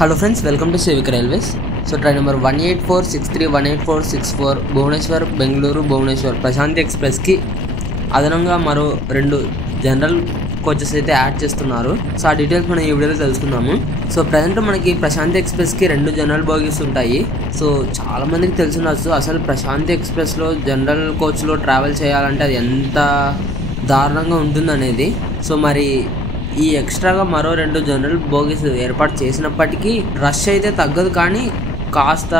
Hello friends, welcome to Civic Railways. So train number 18463 18464 Bhubaneswar Bengaluru Bhubaneswar Prashanti Express ki అదనంగా మరో 2 general coaches అయితే add చేస్తున్నారు. So ఆ details మనం ఈ వీడియోలో తెలుసుకుందాము. సో ప్రజెంట్ మనకి ప్రశాంతి ఎక్స్ప్రెస్కి 2 జనరల్ బోగీస్ ఉంటాయి. సో చాలా మందికి తెలుసుండొచ్చు అసలు ప్రశాంతి ఎక్స్ప్రెస్లో జనరల్ కోచ్లో ట్రావెల్ చేయాలంటే అది ఎంత దారుణంగా ఉంటుందనేది. సో మరి ఈ ఎక్స్ట్రాగా మరో 2 జనరల్ బోగీస్ ఏర్పాటు చేసినప్పటికీ రష్ అయితే తగ్గదు, కానీ కాస్త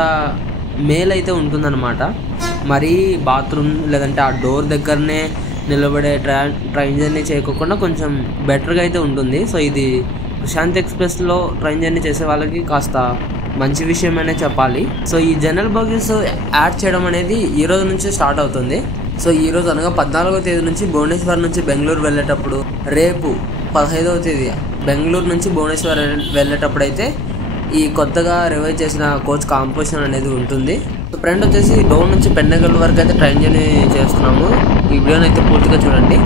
మేల్ అయితే ఉంటుందన్నమాట. మరీ బాత్రూమ్ లేదంటే ఆ డోర్ దగ్గరనే నిలబడే ట్రైన్ జర్నీ చేయకుండా కొంచెం బెటర్గా అయితే ఉంటుంది. సో ఇది ప్రశాంత్ ఎక్స్ప్రెస్లో ట్రైన్ జర్నీ చేసే వాళ్ళకి కాస్త మంచి విషయమనే చెప్పాలి. సో ఈ జనరల్ బోగీస్ యాడ్ చేయడం అనేది ఈ రోజు నుంచి స్టార్ట్ అవుతుంది. సో ఈ రోజు అనగా 14వ తేదీ నుంచి భువనేశ్వర్ నుంచి బెంగళూరు వెళ్ళేటప్పుడు, రేపు 15వ తేదీ బెంగళూరు నుంచి భువనేశ్వర్ వెళ్ళేటప్పుడు అయితే ఈ కొత్తగా రివైజ్ చేసిన కోచ్ కాంపోజిషన్ అనేది ఉంటుంది. సో ఫ్రెండ్ వచ్చేసి డోర్ నుంచి పెన్నగల్ వరకు అయితే ట్రైన్ జర్నీ చేస్తున్నాము. ఈ వీడియోని అయితే పూర్తిగా చూడండి.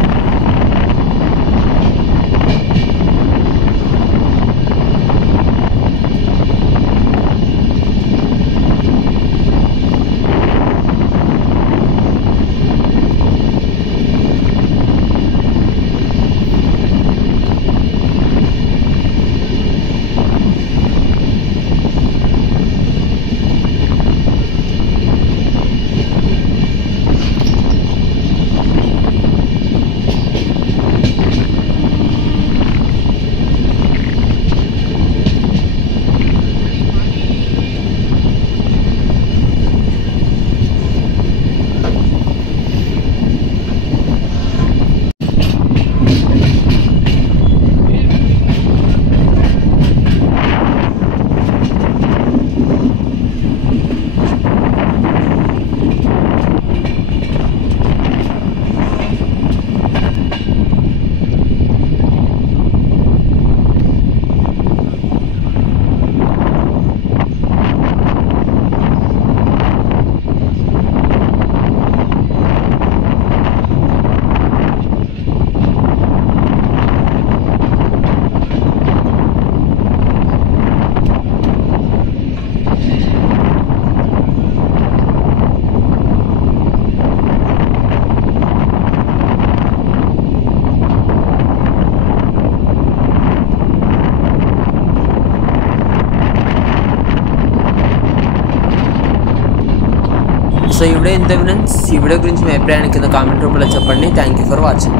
సో ఈ వీడియో ఇంత ఫ్రెండ్స్. ఈ వీడియో గురించి మీ అభిప్రాయాన్ని కింద కామెంట్ రూపంలో చెప్పండి. Thank you for watching.